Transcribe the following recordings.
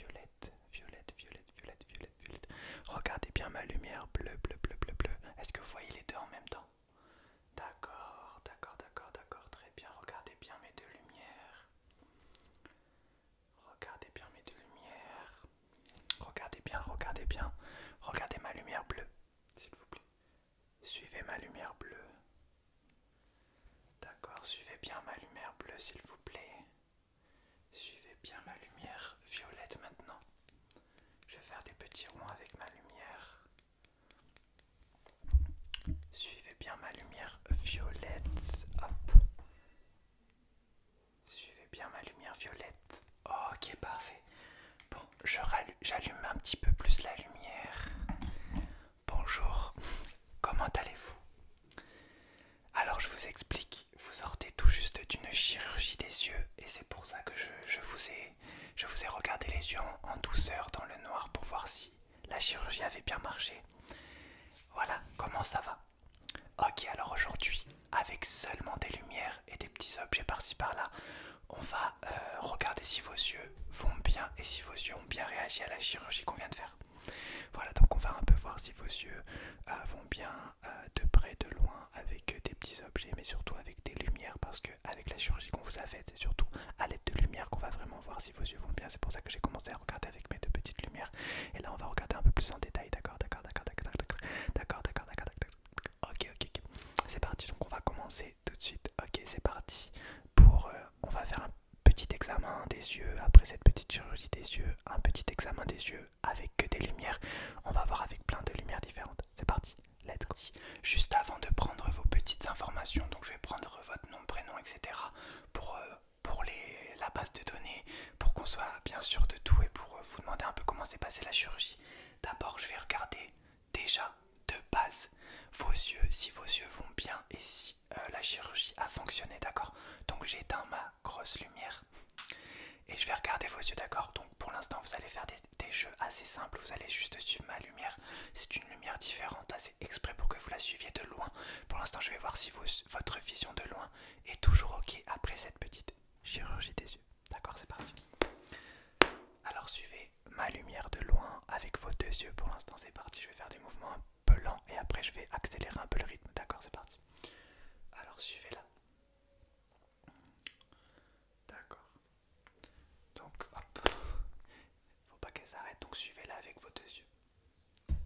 violette, violette, violette, violette, violette, violette. Regardez bien ma lumière bleu, bleu, bleu, bleu, bleu. Est-ce que vous voyez les deux en même temps? D'accord, d'accord, d'accord, d'accord, très bien. Regardez bien mes deux lumières. Regardez bien mes deux lumières. Regardez bien, regardez bien. Regardez ma lumière bleue, s'il vous plaît. Suivez ma lumière bleue. D'accord, suivez bien ma lumière bleue, s'il vous plaît. Suivez bien ma lumière violette maintenant. Je vais faire des petits ronds avec ma lumière. Suivez bien ma lumière violette. Hop. Suivez bien ma lumière violette. Ok, parfait. Bon, j'allume un petit peu plus la lumière. Bonjour, comment allez-vous? Alors je vous explique, vous sortez tout juste d'une chirurgie des yeux et c'est pour ça que je vous ai regardé les yeux en douceur dans le noir pour voir si la chirurgie avait bien marché. Voilà, comment ça va? Ok, alors aujourd'hui, avec seulement des lumières et des petits objets par-ci par-là, on va regarder si vos yeux vont bien et si vos yeux ont bien réagi à la chirurgie qu'on vient de faire. Voilà, donc on va un peu voir si vos yeux vont bien de près, de loin, avec des petits objets, mais surtout avec des lumières, parce qu'avec la chirurgie qu'on vous a faite, c'est surtout à l'aide de lumière qu'on va vraiment voir si vos yeux vont bien. C'est pour ça que j'ai commencé à regarder avec mes deux petites lumières. Et là, on va regarder un peu plus en détail, d'accord, d'accord, d'accord, d'accord, d'accord, d'accord, d'accord, d'accord, d'accord. Ok, ok, ok. C'est parti, donc on va commencer tout de suite. Ok, c'est parti. On va faire un petit examen des yeux. Après cette petite chirurgie des yeux, un petit examen des yeux avec des lumières. On va voir avec plein de lumières différentes. C'est parti, let's go. Juste avant de prendre vos petites informations, donc je vais prendre votre nom, prénom, etc. pour la base de données, pour qu'on soit bien sûr de tout et pour vous demander un peu comment s'est passée la chirurgie. D'abord, je vais regarder déjà de base vos yeux, si vos yeux vont bien et si la chirurgie a fonctionné, d'accord? Donc j'éteins ma grosse lumière et je vais regarder vos yeux, d'accord? Donc pour l'instant vous allez faire des jeux assez simples, vous allez juste suivre ma lumière. C'est une lumière différente, c'est exprès pour que vous la suiviez de loin. Pour l'instant je vais voir si votre vision de loin est toujours ok après cette petite chirurgie des yeux. D'accord, c'est parti. Alors suivez ma lumière de loin avec vos deux yeux. Pour l'instant c'est parti, je vais faire des mouvements un peu lents et après je vais accélérer un peu le rythme. D'accord, c'est parti. Alors suivez-la. D'accord. Donc hop, faut pas qu'elle s'arrête, donc suivez-la avec vos deux yeux.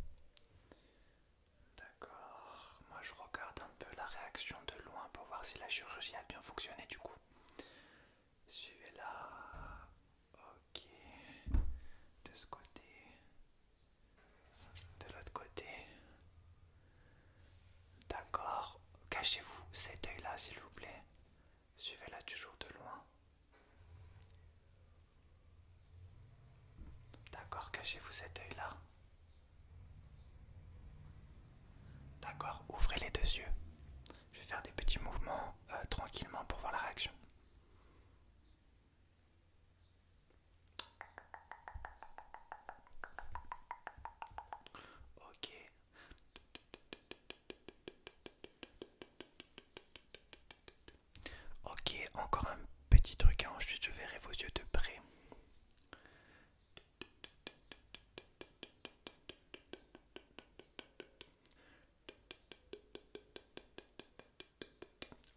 D'accord, moi je regarde un peu la réaction de loin pour voir si la chirurgie a bien fonctionné du coup. Suivez-la. Ok. De ce côté. De l'autre côté. D'accord. Cachez-vous cet œil-là s'il vous plaît. Suivez-la toujours de loin. D'accord, cachez-vous cet œil-là. D'accord, ouvrez les deux yeux. Je vais faire des petits mouvements tranquillement pour voir la réaction. Ok. Ok, encore un petit truc, hein. Ensuite je verrai vos yeux de près.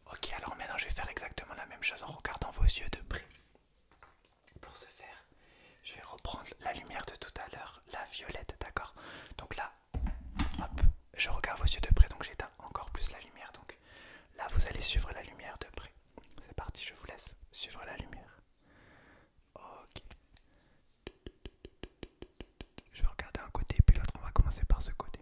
Ok, alors maintenant je vais faire exactement la même chose en regardant vos yeux de près. Pour ce faire, je vais reprendre la lumière de tout à l'heure, la violette, d'accord? Donc là, hop, je regarde vos yeux de près, donc j'éteins encore plus la lumière. Donc là, vous allez suivre la lumière de près. C'est parti, je vous laisse suivre la lumière. Ok. Je vais regarder un côté, puis l'autre, on va commencer par ce côté.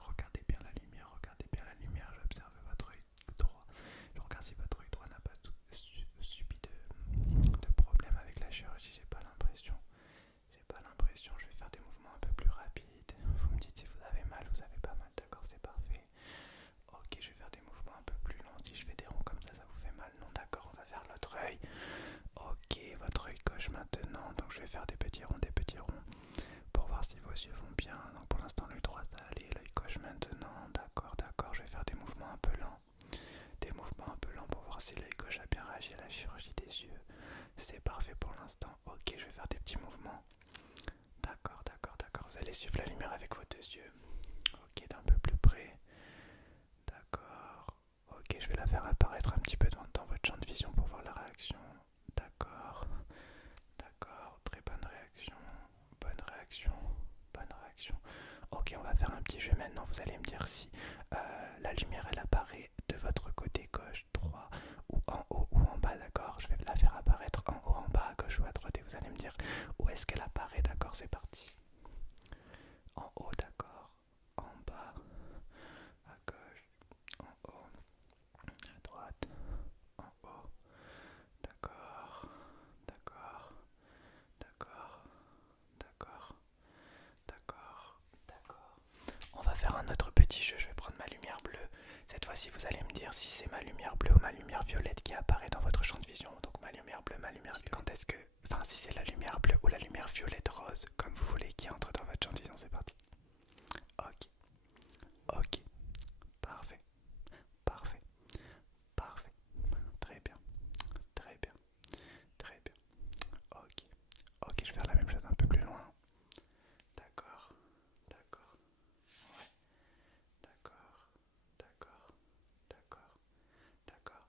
Regardez bien la lumière, regardez bien la lumière, j'observe votre œil droit. Je regarde si votre œil droit n'a pas subi de problème avec la chirurgie, j'ai pas l'impression. Je vais faire des mouvements un peu plus rapides. Vous me dites si vous avez mal, vous avez pas mal, d'accord, c'est parfait. Ok, je vais faire des mouvements un peu plus longs. Si je fais des ronds comme ça vous fait mal? Non, d'accord, on va faire l'autre œil. Ok, votre œil gauche maintenant. Donc je vais faire des petits ronds, pour voir si vos yeux vont bien. Donc pour l'instant l'œil droit ça allait, l'œil gauche maintenant. D'accord, d'accord, je vais faire des mouvements un peu lents. Des mouvements un peu lents pour voir si l'œil gauche a j'ai la chirurgie des yeux. C'est parfait pour l'instant. Ok, je vais faire des petits mouvements. D'accord, d'accord, d'accord. Vous allez suivre la lumière avec vos deux yeux. Ok, d'un peu plus près. D'accord. Ok, je vais la faire apparaître un petit peu dans votre champ de vision pour voir la réaction. D'accord. D'accord. Très bonne réaction. Bonne réaction. Bonne réaction. Ok, on va faire un petit jeu maintenant. Vous allez me dire si la lumière elle apparaît de votre côté gauche, droit, ou en haut ou en bas, d'accord? Je vais la faire apparaître en haut, en bas, à gauche ou à droite et vous allez me dire où est-ce qu'elle apparaît, d'accord? C'est parti. En haut, d'accord. En bas, à gauche, en haut, à droite, en haut, d'accord, d'accord, d'accord, d'accord, d'accord, d'accord. On va faire un autre petit jeu, je vais prendre ma lumière bleue. Cette fois-ci, vous allez me dire si c'est ma lumière bleue ou ma lumière violette qui apparaît dans votre champ de vision. Donc ma lumière bleue, ma lumière violette. Quand est-ce que... Enfin, si c'est la lumière bleue ou la lumière violette rose, comme vous voulez, qui entre dans votre champ de vision, c'est parti. Ok, ok, parfait, parfait, parfait. Très bien, très bien, très bien. Ok, ok, je vais faire la même chose un peu plus loin. D'accord, d'accord, ouais, d'accord, d'accord, d'accord. D'accord,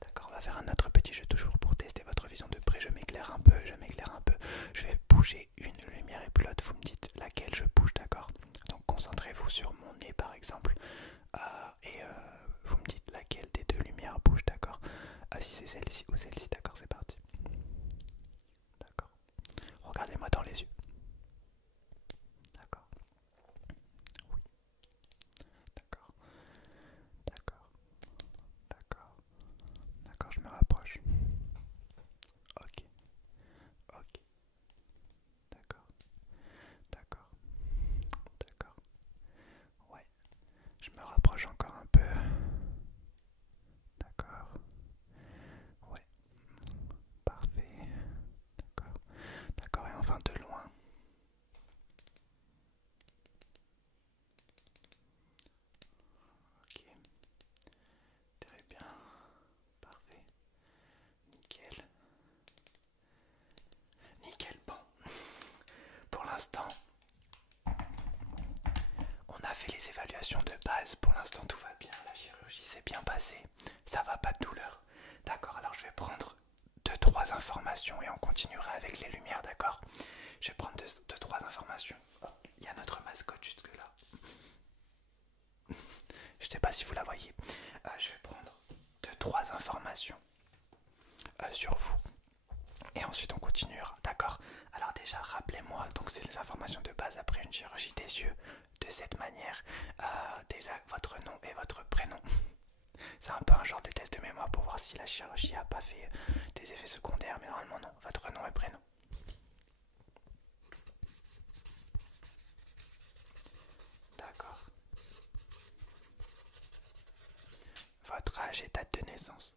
d'accord, on va faire un autre petit jeu toujours pour tester votre vision de près. Je m'éclaire un peu, je m'éclaire un peu. Je vais bouger une lumière et puis l'autre, vous me dites laquelle je bouge, d'accord? Donc concentrez-vous sur mon nez par exemple. Et vous me dites laquelle des deux lumières bouge, d'accord? Si c'est celle-ci ou celle-ci, d'accord, c'est parti. D'accord. Regardez-moi dans les yeux. D'accord. Oui. D'accord. D'accord. D'accord. D'accord, je me rapproche. Ok. Ok. D'accord. D'accord. D'accord. Ouais. Je me rapproche encore un peu. D'accord. Ouais. Parfait. D'accord. D'accord. Et enfin de loin. Ok. Très bien. Parfait. Nickel. Nickel. Bon. Pour l'instant, on a fait les évaluations de base. Pour l'instant, tout va bien. La chirurgie s'est bien passée. Ça va, pas de douleur. D'accord. Alors je vais prendre 2-3 informations et on continuera avec les lumières, d'accord? Je vais prendre 2-3 informations. Il y a notre mascotte jusque là. Je sais pas si vous la voyez. Je vais prendre 2-3 informations sur vous. Et ensuite on continuera, d'accord? Alors déjà, rappelez-moi, donc c'est les informations de base après une chirurgie des yeux de cette manière. Déjà, votre nom et votre prénom. C'est un peu un genre de test de mémoire pour voir si la chirurgie a pas fait des effets secondaires, mais normalement non. Votre nom et prénom. D'accord. Votre âge et date de naissance.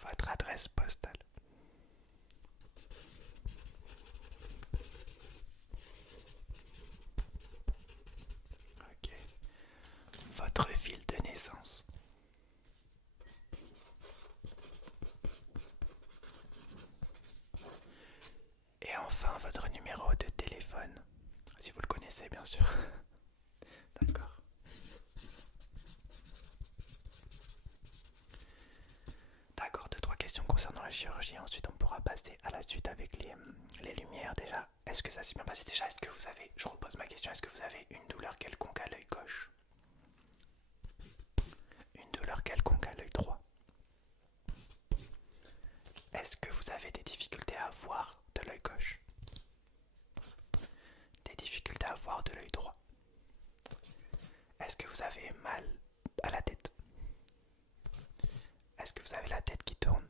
Votre adresse postale. Ok. Votre ville de naissance. Et enfin votre numéro de téléphone. Si vous le connaissez bien sûr. D'accord. D'accord, 2-3 questions concernant la chirurgie. Ensuite on pourra passer à la suite avec les lumières. Déjà, est-ce que ça s'est bien passé? Déjà, est-ce que vous avez, je repose ma question, est-ce que vous avez une douleur quelconque à l'œil gauche? Une douleur quelconque à l'œil droit? Est-ce que vous avez des difficultés à voir de l'œil gauche? Des difficultés à voir de l'œil droit? Est-ce que vous avez mal à la tête? Est-ce que vous avez la tête qui tourne?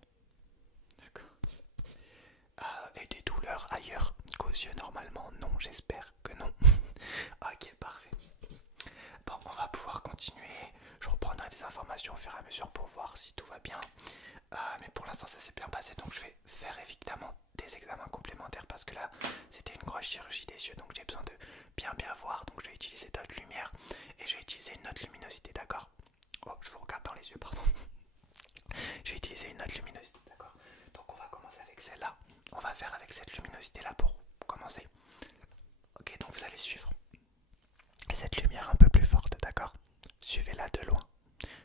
D'accord. Et des douleurs ailleurs qu'aux yeux normalement? Non, j'espère que non. Ok, parfait. Bon, on va pouvoir continuer. Je reprendrai des informations au fur et à mesure pour voir si tout va bien. Mais pour l'instant, ça s'est bien passé. Donc, je vais faire évidemment des examens complémentaires parce que là, c'était une grosse chirurgie des yeux. Donc, j'ai besoin de bien voir. Donc, je vais utiliser utiliser une autre luminosité, d'accord? Oh, je vous regarde dans les yeux, pardon. Je vais utiliser une autre luminosité, d'accord? Donc on va commencer avec celle-là. On va faire avec cette luminosité-là pour commencer. Ok, donc vous allez suivre cette lumière un peu plus forte, d'accord? Suivez-la de loin.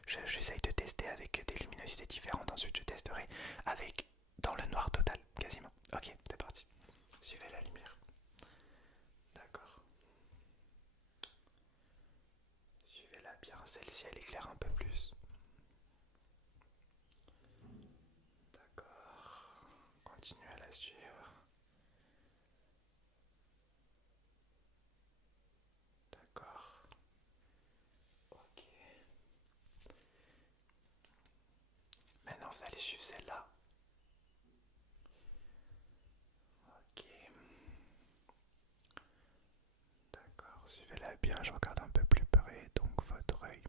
J'essaye de tester avec des luminosités différentes. Ensuite, je testerai avec dans le noir total, quasiment. Ok, c'est parti. Suivez la lumière. D'accord. Suivez-la bien. Celle-ci, elle éclaire un peu plus. D'accord. Continuez à la suivre. D'accord. Ok. Maintenant, vous allez suivre celle-là. Ok. D'accord, suivez-la bien, je regarde un peu plus près, donc votre œil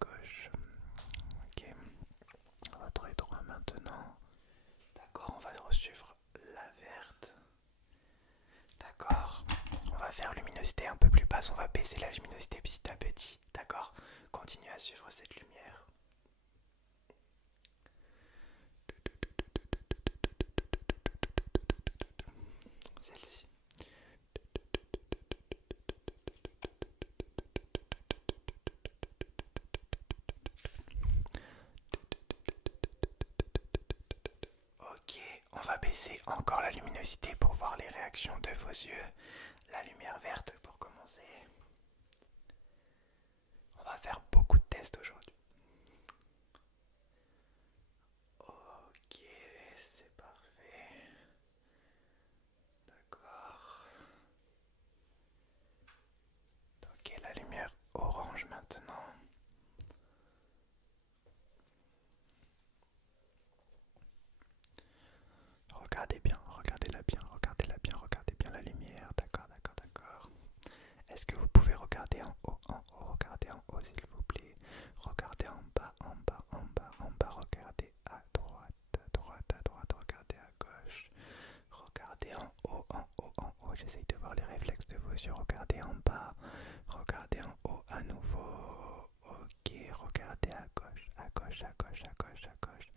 gauche. Ok, votre œil droit maintenant. D'accord, on va suivre la verte. D'accord, on va faire luminosité un peu plus basse, on va baisser la luminosité petit à petit. D'accord, continuez à suivre cette lumière. Celle-ci. Ok, on va baisser encore la luminosité pour voir les réactions de vos yeux. La lumière verte pour commencer. On va faire beaucoup de tests aujourd'hui. Ok, c'est parfait. D'accord. Ok, la lumière orange maintenant. Regardez bien, regardez-la bien, regardez bien la lumière. D'accord, d'accord, d'accord. Est-ce que vous pouvez regarder en haut, regardez en haut s'il vous plaît. Regardez en bas, en bas, en bas, en bas. Regardez à droite, à droite, à droite. Regardez à gauche. Regardez en haut, en haut, en haut. J'essaye de voir les réflexes de vos yeux. Regardez en bas. Regardez en haut à nouveau. Ok, regardez à gauche, à gauche, à gauche, à gauche, à gauche.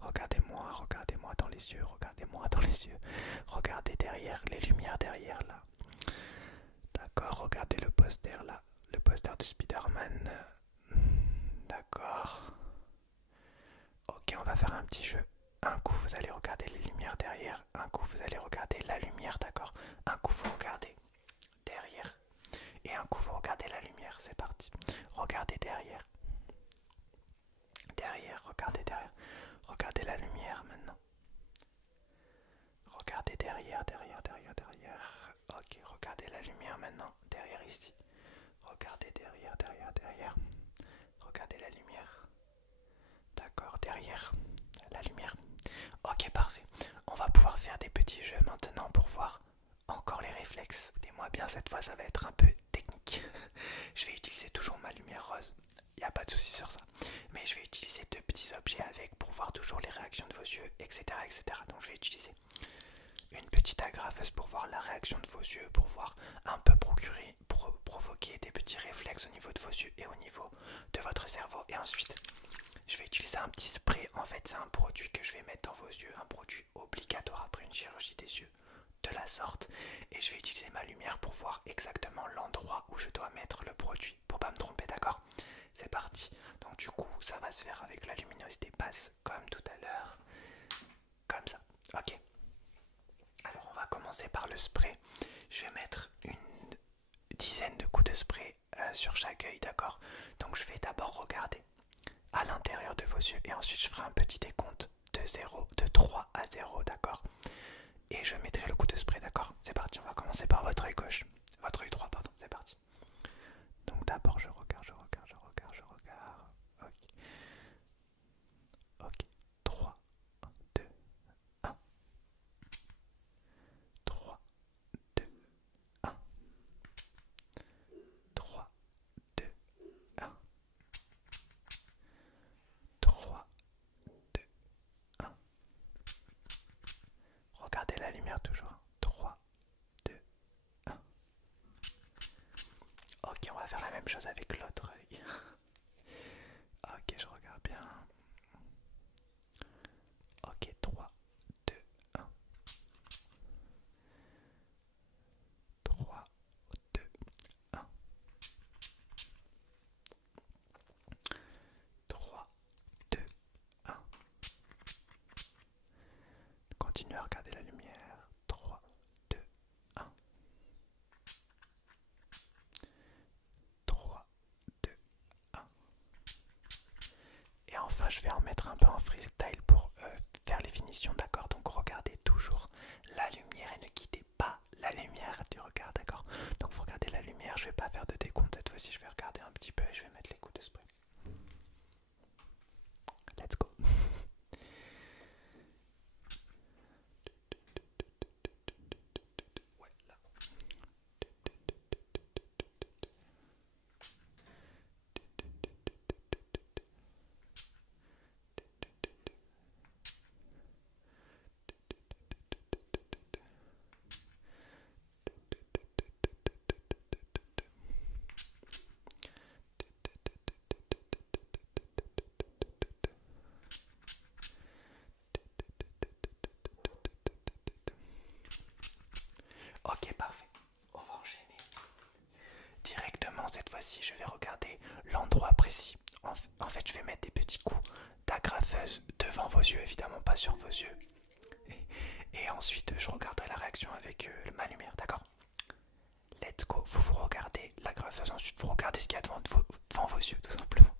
Regardez-moi dans les yeux, regardez-moi dans les yeux. Regardez derrière, les lumières derrière là. D'accord, regardez le poster là, le poster de Spider-Man. D'accord. Ok, on va faire un petit jeu. Un coup, vous allez regarder les lumières derrière. Un coup, vous allez regarder la lumière, d'accord? Un coup, vous regardez derrière. Et un coup, vous regardez la lumière. C'est parti. Regardez derrière. Derrière, regardez derrière. Regardez la lumière maintenant. Regardez derrière, derrière, derrière, derrière. Ok, regardez la lumière maintenant. Derrière ici. Regardez derrière, derrière, derrière. Regardez la lumière. D'accord, derrière la lumière. Ok, parfait. On va pouvoir faire des petits jeux maintenant pour voir encore les réflexes. Dis-moi bien, cette fois ça va être un peu technique. Je vais utiliser toujours ma lumière rose. Il n'y a pas de souci sur ça. Mais je vais utiliser deux petits objets avec pour voir toujours les réactions de vos yeux, etc. etc. Donc je vais utiliser une petite agrafeuse pour voir la réaction de vos yeux, pour voir un peu provoquer des petits réflexes au niveau de vos yeux et au niveau de votre cerveau. Et ensuite, je vais utiliser un petit spray. En fait, c'est un produit que je vais mettre dans vos yeux, un produit obligatoire après une chirurgie des yeux de la sorte. Et je vais utiliser ma lumière pour voir exactement l'endroit où je dois mettre le produit, pour pas me tromper, d'accord? C'est parti. Donc du coup, ça va se faire avec la luminosité basse, comme tout à l'heure. Comme ça, ok. Alors on va commencer par le spray. Je vais mettre une dizaine de coups de spray sur chaque œil, d'accord? Donc je vais d'abord regarder à l'intérieur de vos yeux et ensuite je ferai un petit décompte de 3 à 0, d'accord? Et je mettrai le coup de spray, d'accord? C'est parti, on va commencer par votre œil gauche. Votre œil droit, pardon, c'est parti. Donc d'abord je regarde, je regarde, je regarde, je regarde. Ok. Ok. 3, 2, 1. 3, 2, 1. 3, 2, 1. 3, 2, 1. Regardez la lumière toujours. 3, 2, 1. Ok, on va faire la même chose avec l'autre. un peu en freestyle pour faire les finitions, d'accord? Donc regardez toujours la lumière et ne quittez pas la lumière du regard, d'accord? Donc vous regardez la lumière, je vais pas faire de décompte cette fois-ci, je vais regarder un petit peu et je vais mettre les coups de spray. Let's go. Ouais, là. Ok, parfait. On va enchaîner. Directement, cette fois-ci, je vais regarder l'endroit précis. En fait, je vais mettre des petits coups d'agrafeuse devant vos yeux, évidemment pas sur vos yeux. Et ensuite, je regarderai la réaction avec ma lumière, d'accord? Let's go. Vous regardez l'agrafeuse, ensuite vous regardez ce qu'il y a devant vos yeux, tout simplement.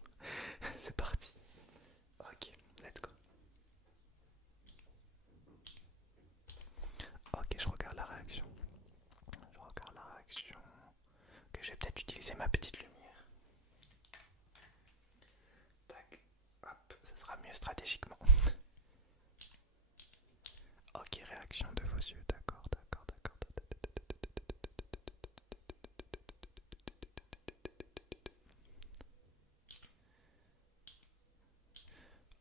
C'est parti. Ok, let's go. Ok, je regarde la réaction. Je regarde la réaction. Ok, je vais peut-être utiliser ma petite lumière. Tac, hop, ça sera mieux stratégiquement. Ok, réaction de vos yeux, d'accord, d'accord, d'accord.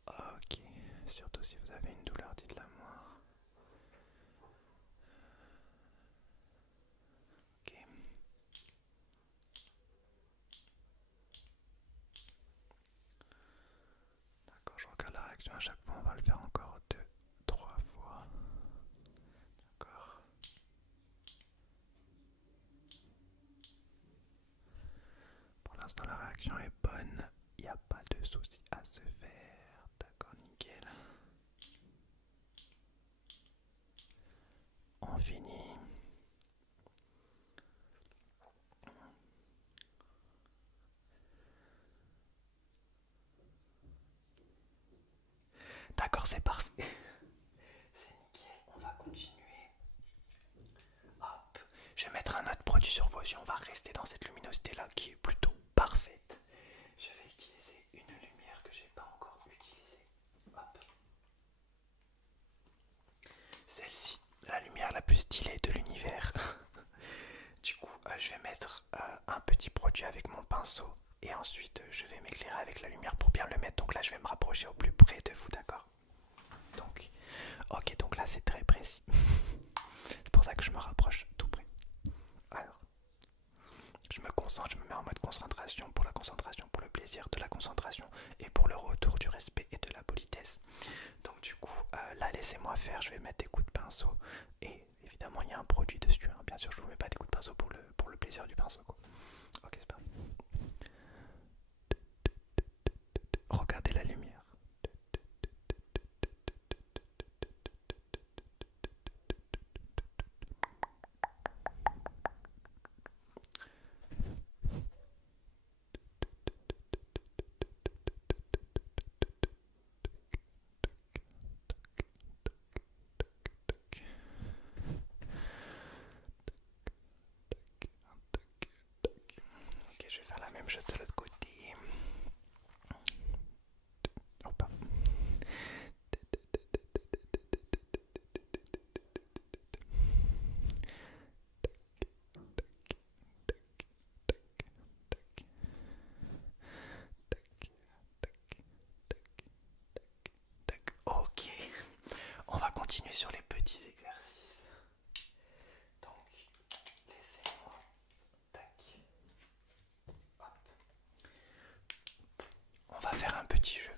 Ok, surtout si vous avez une douleur, dites-la moi. Ok. D'accord, je regarde la réaction à chaque fois, on va le faire encore 2-3 fois. D'accord. Pour l'instant la réaction est bonne, il n'y a pas de souci à se faire. D'accord, nickel. On finit. D'accord, c'est parfait. C'est nickel, on va continuer. Hop, je vais mettre un autre produit sur vos yeux, on va rester dans cette luminosité là qui est plutôt parfaite. Je vais utiliser une lumière que j'ai pas encore utilisée. Hop. Celle-ci, la lumière la plus stylée de l'univers. Du coup, je vais mettre un petit produit avec mon pinceau et ensuite je vais m'éclairer avec la lumière pour bien le mettre. Donc là, je vais me rapprocher au plus près de vous, d'accord? Donc, ok, donc là c'est très précis. C'est pour ça que je me rapproche tout près. Alors, je me concentre, je me mets en mode concentration, pour le plaisir de la concentration et pour le retour du respect et de la politesse. Donc du coup, là laissez-moi faire, je vais mettre des coups de pinceau et évidemment il y a un produit dessus, hein. Bien sûr je vous mets pas des coups de pinceau pour le plaisir du pinceau, quoi. Ok, c'est parti. Regardez la lumière. Ok, je vais faire la même chose de l'autre côté. Hop. Ok, on va continuer sur les petits exercices. Donc, laissez-moi. Tac. Hop. On va faire un petit jeu.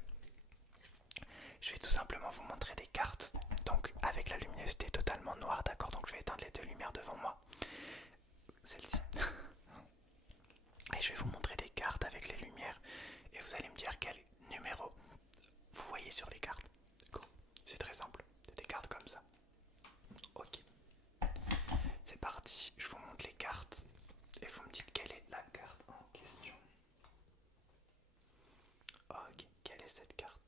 Je vais tout simplement vous montrer des cartes. Donc, avec la luminosité totalement noire, d'accord? Donc, je vais éteindre les deux lumières devant moi. Celle-ci. Et je vais vous montrer des cartes avec les lumières. Et vous allez me dire quel numéro vous voyez sur les cartes. D'accord? C'est très simple. C'est des cartes comme ça. Ok. C'est parti. Je vous montre les cartes. Et vous me dites quelle est la carte en question. Ok. Quelle est cette carte?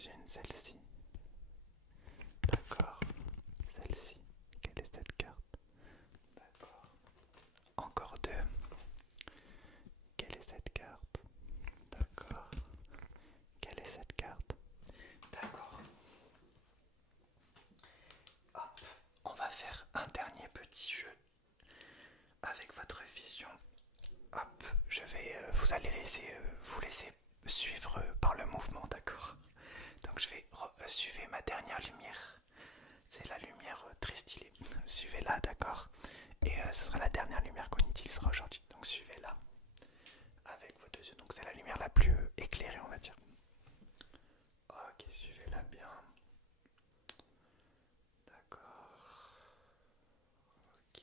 quelques-unes, celle-ci. D'accord. Celle-ci. Quelle est cette carte? D'accord. Encore deux. Quelle est cette carte? D'accord. Quelle est cette carte? D'accord. Hop. On va faire un dernier petit jeu avec votre vision. Hop. Je vais. Vous allez vous laisser suivre par le mouvement, d'accord? Donc je vais suivre ma dernière lumière. C'est la lumière très stylée. Suivez-la, d'accord? Et ce sera la dernière lumière qu'on utilisera aujourd'hui. Donc suivez-la avec vos deux yeux. Donc c'est la lumière la plus éclairée, on va dire. Ok, suivez-la bien. D'accord. Ok.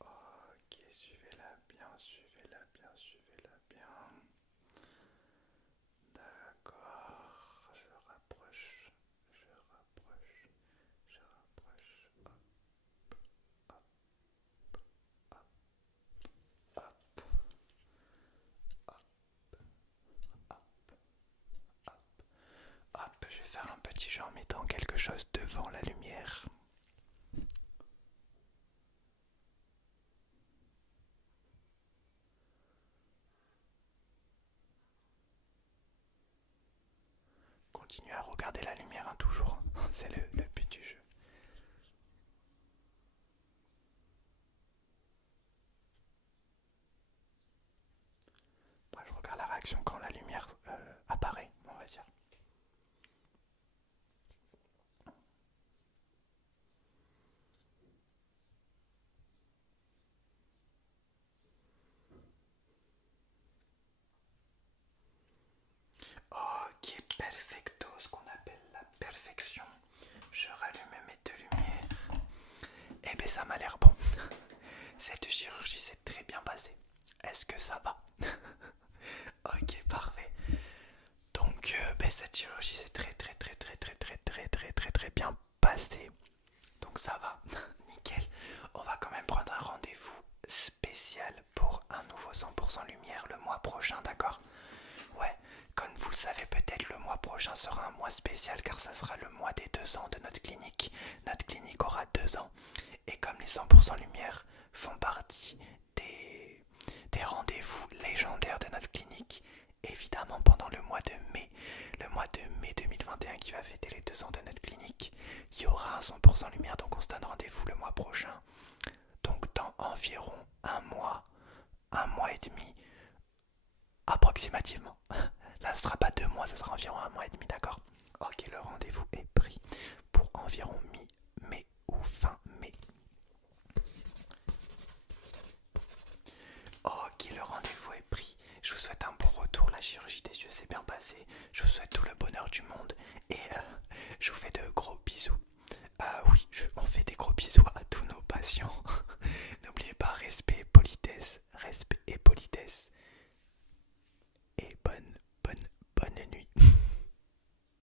Ok, suivez-la bien, suivez-la bien, suivez-la bien. D'accord. Je rapproche. Je rapproche. Je rapproche. Hop, hop, hop, hop, hop, hop, hop. Hop, je vais faire un petit jeu en mettant quelque chose devant la lumière. Continuez à regarder la lumière, hein, toujours. C'est le but du jeu. Moi, je regarde la réaction quand la lumière apparaît, on va dire. Ok, perfecto, ce qu'on appelle la perfection. Je rallume mes deux lumières. Eh ben ça m'a l'air bon. Cette chirurgie s'est très bien passée. Est-ce que ça va? Ok, parfait. Donc ben, cette chirurgie s'est très bien passée. Donc ça va, nickel. On va quand même prendre un rendez-vous spécial pour un nouveau 100% lumière le mois prochain, d'accord? Ouais, comme vous le savez peut-être, le mois prochain sera un mois spécial car ça sera le mois des 2 ans de notre clinique. Notre clinique aura 2 ans. Et comme les 100% lumière font partie des rendez-vous légendaires de notre clinique, évidemment pendant le mois de mai 2021 qui va fêter les 2 ans de notre clinique, il y aura un 100% lumière, donc on se donne rendez-vous le mois prochain. Donc dans environ un mois et demi, approximativement. Là ce sera pas 2 mois, ça sera environ un mois et demi, d'accord? Ok, le rendez-vous est pris pour environ mi-mai ou fin mai